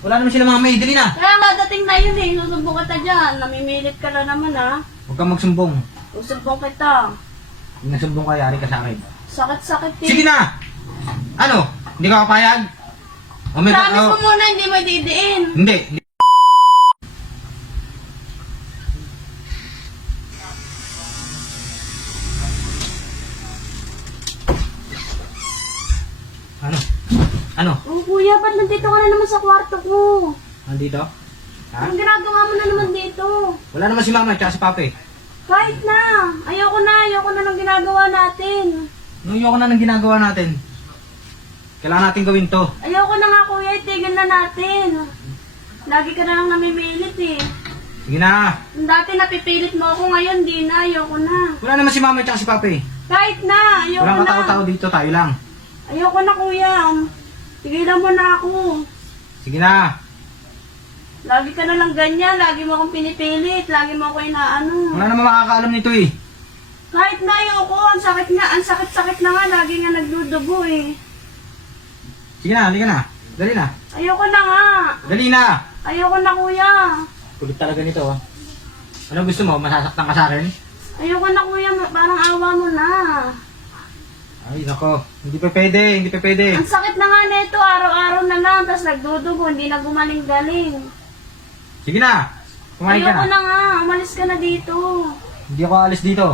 Wala naman sila mama eh. Dali na. Kaya nga dating na yun eh. Susumbong kita dyan. Namimilit ka na naman ha. Huwag kang magsumbong. Susumbong kita. Pag nagsumbong ka, yari ka sa akin. Sakit-sakit eh. Sige na! Ano? Hindi ka kapayag? O may Promise mo muna, hindi mo didiin. Hindi. Ano? Ano? Oh, kuya, ba't nandito ka na naman sa kwarto ko? Nandito? Ha? Anong ginagawa mo na naman dito? Wala naman si mama at si papa eh. Kahit na. Ayoko na ng ginagawa natin. Ayoko na ng ginagawa natin. Kailangan natin gawin to. Ayoko na nga kuya, itigil na natin. Lagi ka na lang namimilit eh. Sige na. Dati napipilit mo ako, ngayon di na. Ayoko na. Wala naman si mama at si papa eh. Kahit na, ayoko Walang na. katao-tao dito, tayo lang. Ayoko na kuya. Tigilan mo na ako. Sige na. Lagi ka na lang ganyan, lagi mo akong pinipilit, lagi mo ako inaano. Wala naman makakaalam nito eh. Kahit na ayoko, ang sakit-sakit na nga, lagi nga nagdudugo eh. Sige na, halika na. Dali na. Ayoko na nga. Dali na. Ayoko na kuya. Kulit talaga nito ah. Ano gusto mo? Masasaktan ka sa akin? Ayoko na kuya, parang awa mo na. Ay, nako. Hindi pa pwede, hindi pa pwede. Ang sakit na nga nito, araw-araw na lang, tapos nagdudugo, hindi na gumaling-galing. Sige na. Kumain ka Ayoko na. na nga, umalis ka na dito. Hindi ako alis dito.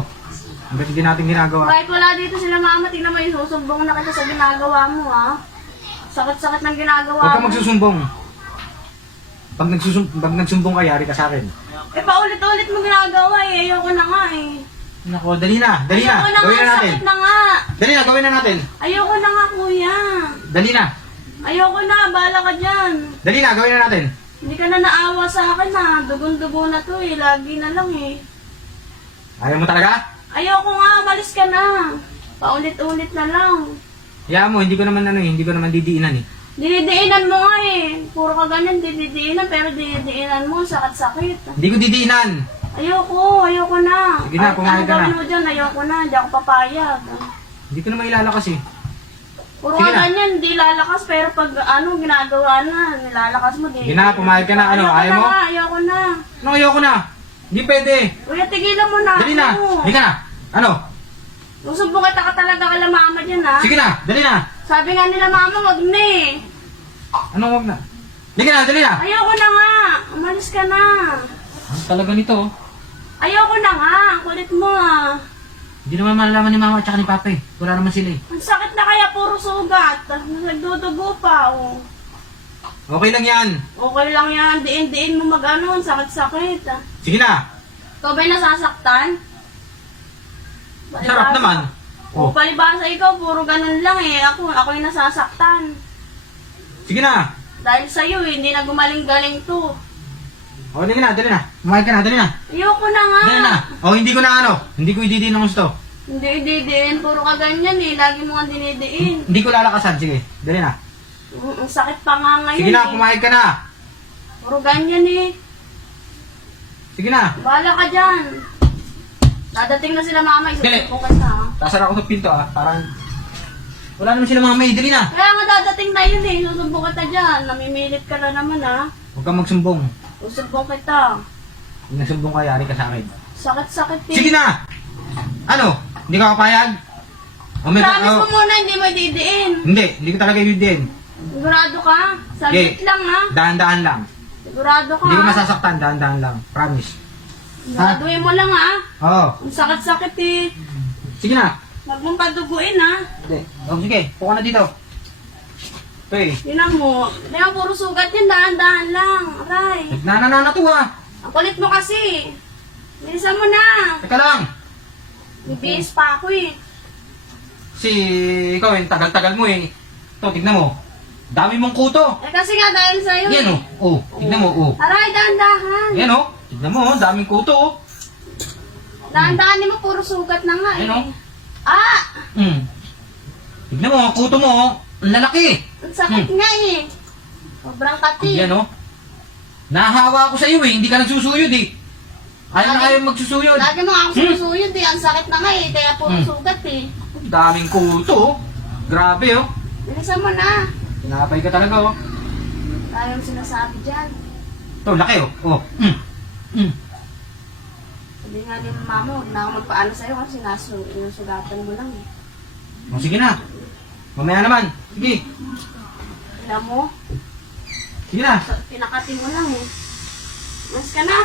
Hanggang hindi natin ginagawa. Kahit wala dito sila mama, tingnan mo yung susumbong na kita sa ginagawa mo ha. Sakit-sakit ng ginagawa Huwag ka mo. magsusumbong. Pag nagsumbong ka, yari ka sa akin. Eh, paulit-ulit mo ginagawa eh. Ayoko na nga eh. Nako, dali na. Dali na. Ayoko na Gawin nga, na natin. sakit na nga. Dali na, gawin na natin. Ayoko na nga, kuya. Dali na. Ayoko na, bahala ka dyan. Dali na, gawin na natin. Hindi ka na naawa sa akin ha. Dugon-dugo na to eh. Lagi na lang eh. Ayaw mo talaga? Ayoko nga, umalis ka na. Paulit-ulit na lang. Hayaan mo, hindi ko naman didiinan eh. Dinidiinan mo nga eh. Puro ka ganyan, dinidiinan. Pero dinidiinan mo, sakit-sakit. Hindi ko didiinan. Ayoko na. Sige na, pumayag ka na. Ano gawin mo dyan? Ayoko na, hindi ako papayag. Hindi ko naman ilalakas eh. Puro Sige ka na. ganyan, di lalakas. Pero pag ginagawa na, nilalakas mo. Sige na, pumayag ka na. Ano, ayaw mo? Ayoko na. Ano, ayoko na. Hindi pwede. Kuya, tigilan mo na. Dali na. ako. Hindi ka na. Ano? Susumbong kita ka talaga kala mama dyan ha. Sige na, dali na. Sabi nga nila mama, wag na eh. Anong wag na? Sige na, dali na. Ayoko na nga. Umalis ka na. Ano talaga nito? Ayoko na nga. Ang kulit mo ah. Hindi naman malalaman ni mama at saka ni papa eh. Wala naman sila eh. Ang sakit na kaya puro sugat. Nagdudugo pa oh. Okay lang yan. Okay lang yan. Diin-diin mo mag-ano. Ang sakit-sakit ah. Sige na. Ikaw ba'y nasasaktan? Sarap naman. Oh. Oh. Palibasa ikaw, puro ganun lang eh. Ako yung nasasaktan. Sige na. Dahil sa'yo eh, hindi na gumaling-galing to. O, dali na, dali na. Kumain ka na, dali na. Ayoko na nga. Dali na. O, hindi ko na ano. Hindi ko ididiin ng gusto. Hindi didiin, puro ka ganyan eh. Lagi mo nga dinidiin. Hindi ko lalakasan. Sige, dali na. Ang sakit pa nga ngayon Sige na, eh. kumain ka na. Puro ganyan eh. Sige na. Bahala ka dyan. Dadating na sila mama, Dali. isasabong ka sa. Tasara ako sa pinto ah. Parang wala naman sila mama eh. Dali na. Kaya nga dadating na yun eh, susumbong kita dyan. Namimilit ka na naman ha. Huwag kang magsumbong. Susumbong kita. Pag nagsumbong ka, yari ka sa akin. Sakit-sakit eh. Sige na. Ano? Hindi ka kapayag? O, may Promise mo muna, hindi mo didiin. Hindi ko talaga ididiin. Sigurado ka? Saglit lang ha. Dahan-dahan lang. Sigurado ka Hindi ko ha. masasaktan, dahan-dahan lang. Promise. Siguraduhin mo lang ha. Oo. Ang sakit-sakit eh. Sige na. Huwag mong paduguin ha. Hindi. O, sige. Puka na dito. Ito eh. Tinan mo. Tinan mo, puro sugat yan. Dahan-dahan lang. Aray. Nagnanana to ah. Ang kulit mo kasi. Bilisan mo na. Teka lang. Bibihis pa ako eh. Si ikaw eh, tagal-tagal mo eh. Ito, tignan mo. Dami mong kuto. Eh kasi nga dahil sa'yo Yan eh. oh. Oh, tignan mo oh. Aray, dahan-dahan. Yan oh. Tignan mo oh, daming kuto oh. Dahan-dahan mo, puro sugat na nga eh. Yan oh. Ah! Tignan mo, kuto mo oh. Ang lalaki. Ang sakit nga eh. Sobrang kati. Yan oh. Nahahawa ako sa iyo eh, hindi ka nagsusuyod eh. Ayaw na kayo magsusuyod. Lagi mo nga ako sinusuyod eh. Ang sakit na nga eh. Kaya puro sugat eh. Ang daming kuto oh. Grabe oh. Bilisan mo na. Tinapay ka talaga oh. Kaya yung sinasabi dyan. Ito, laki oh. Oh. Sabi nga din mama, huwag na ako magpaano sa'yo kasi sinusugatan mo lang eh. O, sige na. Mamaya naman. Sige. Alam mo, Sige na. pinakati mo lang eh. Mas ka na.